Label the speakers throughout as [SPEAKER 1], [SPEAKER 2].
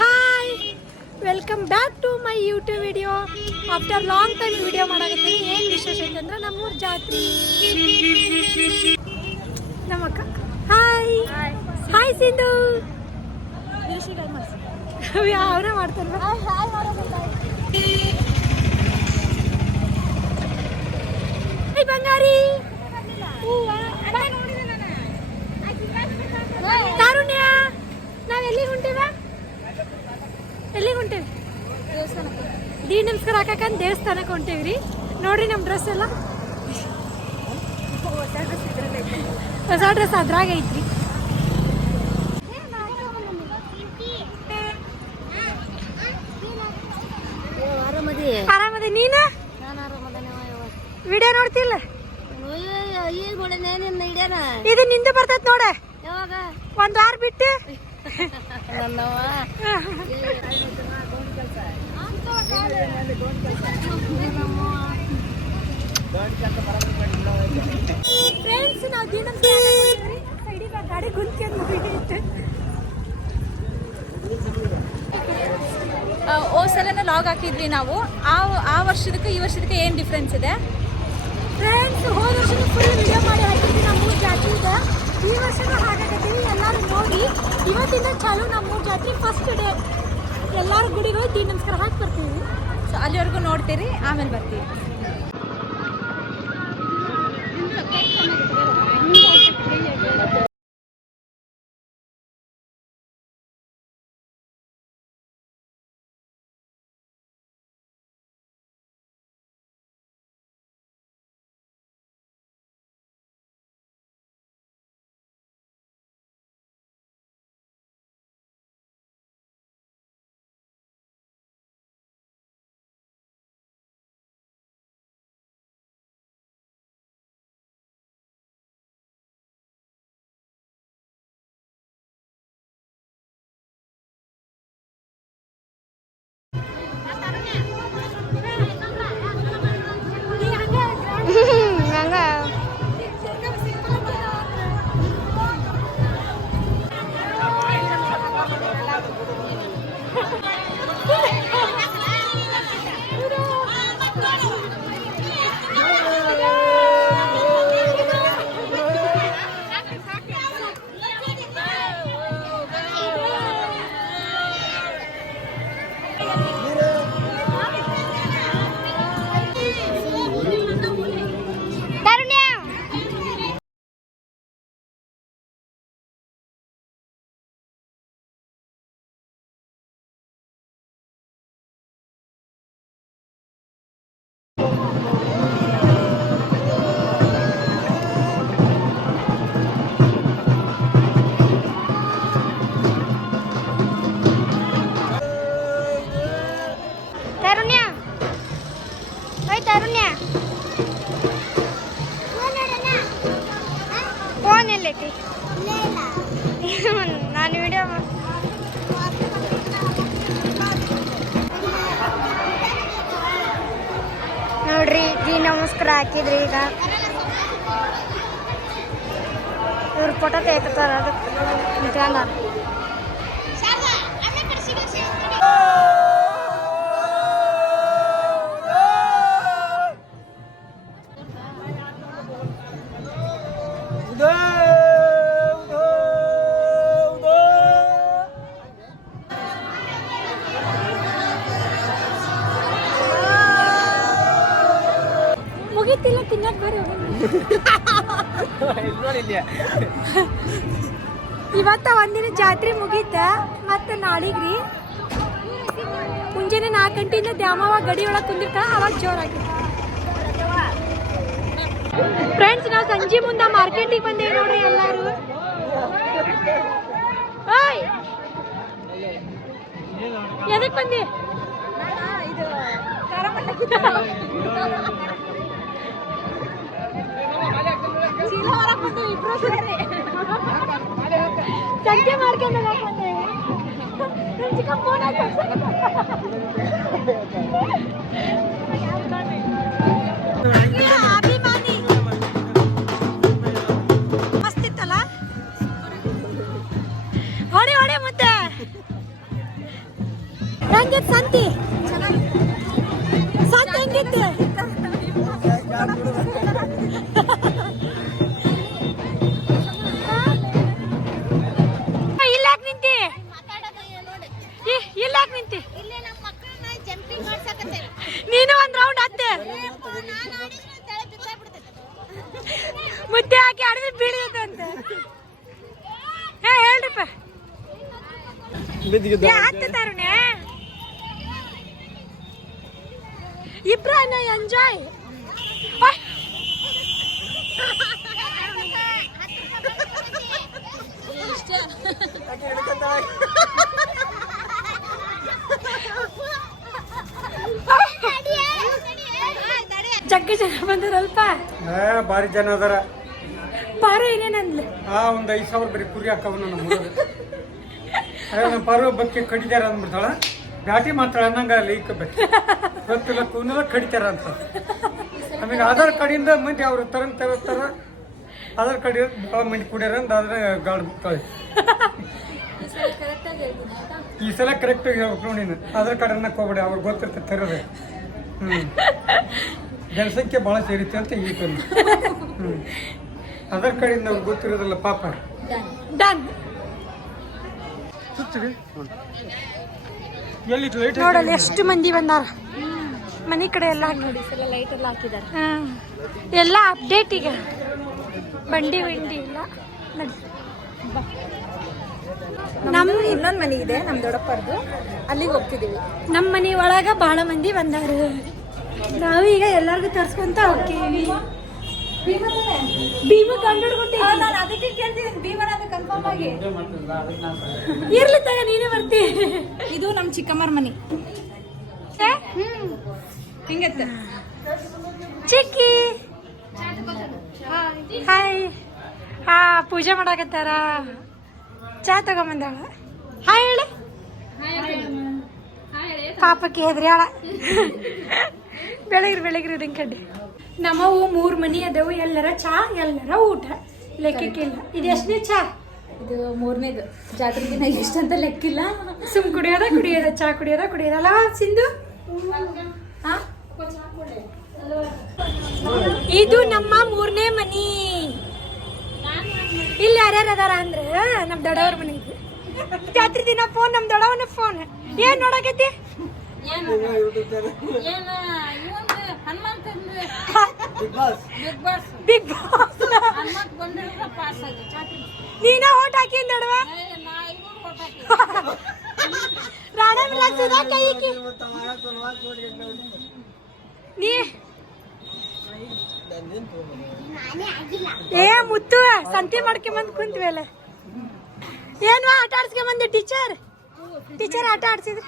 [SPEAKER 1] Hi welcome back to my YouTube video after long time video ಮಾಡಾಕತ್ತೀನಿ, ಏನು ವಿಶೇಷ ಐತಂದ್ರೆ ನಮ್ಮೂರ ಜಾತ್ರೆ. ನಮ್ಮಕ್ಕ? ಹಾಯ್ ಹಾಯ್ ಸಿಂಧು ಅವರೇ ಮಾಡ್ತಾರೆ ಬಂಗಾರಿ! ಬಂಗಾರಿ ಕಾರುಣ್ಯ ನಾವ್ ಎಲ್ಲಿಗೆ ಹೊಂಟೀವ? ಎಲ್ಲಿಗೆ ಹೊಂಟೇವಿ? ದೀ ನಮಸ್ಕಾರ ಹಾಕಕ್ಕಂತ ದೇವಸ್ಥಾನಕ್ಕೆ ಹೊಂಟೇವ್ರಿ. ನೋಡ್ರಿ ನಮ್ಮ ಡ್ರೆಸ್ ಎಲ್ಲ. ಹೊಸ ಡ್ರೆಸ್ ಅದ್ರಾಗ ಐತ್ರಿ.
[SPEAKER 2] ಆರಾಮದಿ?
[SPEAKER 1] ನೀನ? ವಿಡಿಯೋ ನೋಡ್ತಿಲ್ಲ? ಇದು ನಿಂದ ಬರ್ತೈತ್ ನೋಡ. ಒಂದ್ ವಾರ ಬಿಟ್ಟು? ಫ್ರೆಂಡ್ಸ್ ನಾವು ಡಿ ನಮಸ್ಕಾರ ಗಾಡಿ ಕುಂತ್ಕೊಂಡು
[SPEAKER 3] ಓ ಸಲನ ಲಾಗ್ ಹಾಕಿದ್ವಿ ನಾವು. ಆ ಆ ವರ್ಷದಕ್ಕೆ ಈ ವರ್ಷದಕ್ಕೆ ಏನು ಡಿಫ್ರೆನ್ಸ್ ಇದೆ?
[SPEAKER 1] ಫ್ರೆಂಡ್ಸ್ ಹೋದ ವರ್ಷ ಫುಲ್ ವಿಡಿಯೋ ಮಾಡಿ ಹಾಕಿದ್ವಿ ನಮ್ಮೂರ ಜಾತ್ರೆ ಇದೆ ಈ ವರ್ಷನೂ ಹಾಗಾಕತ್ತೀವಿ ಎಲ್ಲರೂ ನೋಡಿ ಇವತ್ತಿಂದ ಚಾಲು ನಮ್ಮೂರ ಜಾತ್ರೆ. ಫಸ್ಟ್ ಡೇ ಎಲ್ಲರೂ ಗುಡಿಗೆ ಹೋಗಿ ನಮಸ್ಕಾರ ಹಾಕಿ ಬರ್ತೀವಿ.
[SPEAKER 3] ಸೊ ಅಲ್ಲಿವರೆಗೂ ನೋಡ್ತೀರಿ, ಆಮೇಲೆ ಬರ್ತೀವಿ.
[SPEAKER 1] ಎಲ್ಲೈತಿ ನಾನು ವಿಡಿಯೋ ನೋಡ್ರಿ ಜಿ ನಮಸ್ಕಾರ ಹಾಕಿದ್ರಿ ಈಗ. ಇವ್ರ ಫೋಟೋ ತೆಗಿತಾರ ಅದಕ್ಕೆ. ಇವತ್ತ ಒಂದಿನ ಜಾತ್ರೆ ಮುಗೀತ, ಮತ್ತೆ ನಾಳಿಗ್ರಿ. ಮುಂಜಾನೆ ನಾಲ್ಕು ಗಂಟೆಯಿಂದ ದ್ಯಾಮವ್ವ ಗಡಿ ಒಳಗೆ ಕುಂದಿರ್ತಾಳ ಅವಾಗ ಜೋರಾಗಿ. ಫ್ರೆಂಡ್ಸ್ ನಾವು ಸಂಜೆ ಮುಂದೆ ಮಾರ್ಕೆಟಿಗೆ ಬಂದೇವಿ ನೋಡ್ರಿ ಎಲ್ಲಾರು. ಓಯ್! ಎದಕ್ ಬಂದಿ? ಸಂಜೆ ಮಾಡ್ಕೊಂಡು ಬಂದೇವಿ ನಮ್ ಚಿಕ್ಕ ಫೋನ್ ಇಬ್ರ ಎಂಜಾಯ್. ಜಗ್ಗಿ ಜನ ಬಂದರಲ್ಪ?
[SPEAKER 4] ಭಾರಿ ಜನ ಅದಾರ.
[SPEAKER 1] ಪಾರ ಏನೇನಂದ್ಲೆ?
[SPEAKER 4] ಆ ಒಂದು ಐದ್ ಸಾವಿರ ಬರೀ ಕುರಿ ಹಾಕವ ನಮ್ಮ ನಮ್ಮ ಪರ್ವ ಬಗ್ಗೆ ಕಡಿತಾರ ಅಂದ್ಬಿಡ್ತಾಳ. ಬ್ಯಾಟಿ ಮಾತ್ರ ಅನ್ನಂಗ ಲೀಕ್ ಬೇಕು ಗೊತ್ತಿಲ್ಲ ಕೂನದ ಕಡಿತಾರ ಅಂತ. ಆಮೇಲೆ ಆಧಾರ್ ಕಾರ್ಡಿಂದ ಮಂದಿ ಅವ್ರು ತರಂಗ್ ತರತ್ತಾರ ಆಧಾರ್ ಕಾರ್ಡ್ ಭಾಳ ಮಂದಿ ಕುಡಿಯಾರ ಅಂತ ಆದ್ರೆ ಗಾಡ್ ಬಿಡ್ತಾಳೆ ಈ ಸಲ ಕರೆಕ್ಟ್ ಹೇಳ್ಬೇಕು ನೋಡಿ ನೀನು. ಆಧಾರ್ ಕಾರ್ಡ್ ಅನ್ನಕ್ಕೆ ಹೋಗ್ಬೇಡಿ ಅವ್ರಿಗೆ ಗೊತ್ತಿರ್ತದೆ ತರೋದು ಜನಸಂಖ್ಯೆ ಭಾಳ ಸೇರಿತ್ತೆ ಅಂತ ಈ ಆಧಾರ್ ಕಾರ್ಡಿಂದ ಅವ್ರಿಗೆ ಗೊತ್ತಿರೋದಿಲ್ಲ ಪಾಪ.
[SPEAKER 1] ಡನ್ ನೋಡಲ್ಲ ಎಷ್ಟು ಮಂದಿ ಬಂದಾರ. ಮನೆ ಕಡೆ ಎಲ್ಲ
[SPEAKER 2] ನೋಡಿ ಸಲ ಲೈಟ್ ಎಲ್ಲ ಹಾಕಿದ್ದಾರೆ.
[SPEAKER 1] ಎಲ್ಲ ಅಪ್ಡೇಟ್ ಈಗ. ಬಂಡಿ ಬಂಡಿ ಇಲ್ಲ. ನಡಿ.
[SPEAKER 3] ನಮ್ಮ ಇನ್ನೊಂದು ಮನೆ ಇದೆ ನಮ್ಮ ದೊಡ್ಡಪ್ಪರ್ದು. ಅಲ್ಲಿಗೆ ಹೋಗ್ತಿದ್ದೀವಿ
[SPEAKER 1] ನಮ್ಮ ಮನೆ ಒಳಗ ಬಹಳ ಮಂದಿ ಬಂದಾರ. ಈಗ ಎಲ್ಲಾರ್ಗು ತರ್ಸ್ಕೊಂತ ಹೋಗ್ತೀವಿ. ಭೀಮ ಕಂಡು
[SPEAKER 3] ನಾನು ಅದಕ್ಕೆ ಕೇಳ್ತಿದ್ದೀನಿ. ಭೀಮನ ಕನ್ಫರ್ಮ್ ಆಗಿ.
[SPEAKER 1] ಇರ್ಲಿ ತಗ ನೀನೇ ಬರ್ತಿ.
[SPEAKER 3] ಇದು ನಮ್ಮ ಚಿಕ್ಕಮ್ಮರ ಮನೆ. ಹಿಂಗತ್ತೆ
[SPEAKER 1] ಚಿಕ್ಕಿ. ಹಾಯ್ ಹಾ ಪೂಜೆ ಮಾಡಾಕತ್ತಾರ. ಚಾ ತಗೊಂಬಂದಾಳ. ಹಾಯ್ ಹೇಳಿ. ಪಾಪಕ್ಕೆ ಆಳ ಬೆಳಗ್ರಿ ಬೆಳಗ್ರಿ ಇದನ್ ಕಡ್ಡಿ. ನಮ್ಮವು ಮೂರು ಮನಿ ಅದಾವು ಎಲ್ಲರ ಚಾ ಎಲ್ಲರ ಊಟ. ಲೆಕ್ಕಕ್ಕಿಲ್ಲ. ಇದು ಎಷ್ಟನೇ ಚಾ?
[SPEAKER 3] ಇದು ಮೂರನೇದು. ಜಾತ್ರೆ ದಿನ ಎಷ್ಟಂತ ಲೆಕ್ಕಿಲ್ಲ.
[SPEAKER 1] ಸುಮ್ ಕುಡಿಯೋದ ಕುಡಿಯೋದ ಚಾ ಕುಡಿಯೋದ ಕುಡಿಯೋದಲ್ಲ ಸಿಂಧು? ಹಾ? ಇದು ನಮ್ಮ ಮೂರನೇ ಮನಿ. ಇಲ್ಲಿ ಯಾರ್ಯಾರು ಅದಾರ ಅಂದ್ರೆ ನಮ್ ದೊಡ್ಡವ್ರ ಮನೆ ಜಾತ್ರೆ ದಿನ ಫೋನ್ ನಮ್ ದೊಡ್ಡವನ ಫೋನ್ ಏನ್ ನೋಡಕತ್ತಿ?
[SPEAKER 2] ಏನು ಏನು ಇವಂದು Hanumantha Big Boss
[SPEAKER 1] Big Boss
[SPEAKER 2] Hanumantha ಬಂದಿರೋ ಪಾಸ್ ಆಗಿ ಚಾಕ್ರಿ
[SPEAKER 1] ನೀನ ಓಟ್ ಹಾಕಿ ನಡುವ
[SPEAKER 2] ನಾ ಇವ್ರು ಕೊಟ್ಟಾಕಿ
[SPEAKER 1] ರಾಣಾ ಮಿಲಾಕ್ಸದ ಕೈ ಇಕ್ಕಿ. ನೀ ಏ ಮುತ್ತು ಸಂತೆ ಮಾಡ್ಕೊಂಬಂದ್ ಕುಂತ್ವೇಲೆ ಏನು ಆಟ ಆಡ್ಸ್ಕೊಂಬಂದೆ ಟೀಚರ್ ಟೀಚರ್ ಆಟ ಆಡ್ಸಿದ್ರು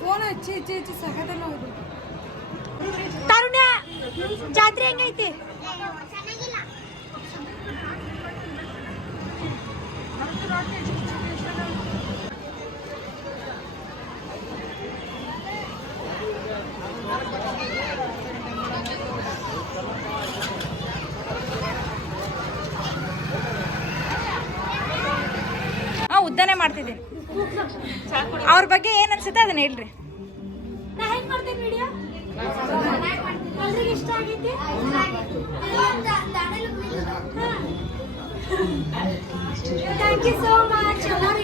[SPEAKER 3] ಫೋನ್ ಹಚ್ಚಿ ಹಚ್ಚಿ ಹಚ್ಚಿ ಸಗದಲ್ಲ ಹೋದ್ರು
[SPEAKER 1] ತರುಣ್ಯ ಜಾತ್ರೆ ಹೆಂಗೈತಿ?
[SPEAKER 3] ಹಾ ಮಾಡ್ತಿದ್ದೀನಿ. ಅವ್ರ ಬಗ್ಗೆ ಏನ್ ಅನ್ಸುತ್ತೆ ಅದನ್ನ ಹೇಳ್ರಿ.
[SPEAKER 1] ಥ್ಯಾಂಕ್ ಯು ಸೋ ಮಚ್ ಎಲ್ಲರೂ